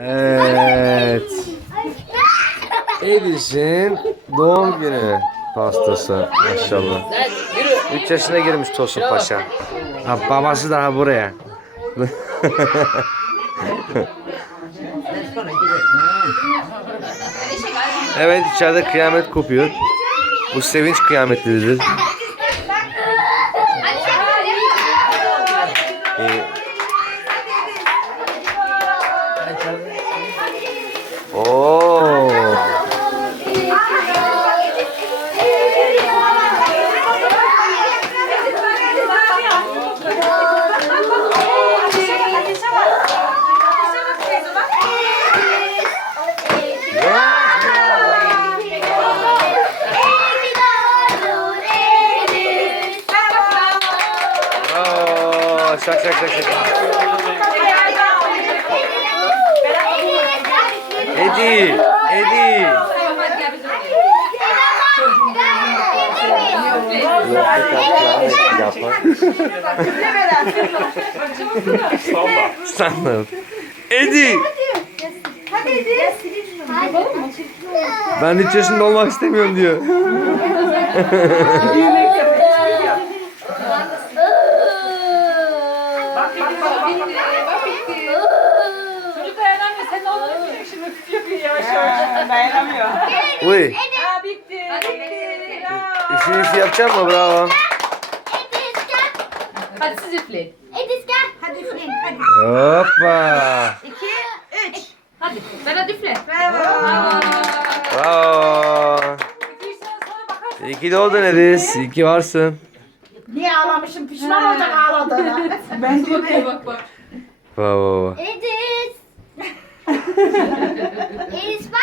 Evet. Edis'in doğum günü pastası maşallah. 3 yaşına girmiş Tosun Paşa. Ha, babası daha buraya. evet içeride kıyamet kopuyor. Bu sevinç kıyametidir. 오. 아, 시작 시작 시작 시작 Edi, Edi. Standart. Edi. Ben hiç yaşında olmak istemiyorum diyor. Çocuk Dayanamıyor. Uy. Ha bitti. Bravo. İşini işi yapacak mı? Bravo. Hadi siz üfleyin. Hadi üfleyin hadi. Hoppa. İki, üç. Hadi. Berat üfle. Bravo. Bravo. İyi ki doğdun Edis. İyi ki varsın. Niye ağlamışım? Pişman olacak ağladığına. ben de bak bak. Bravo. Edis.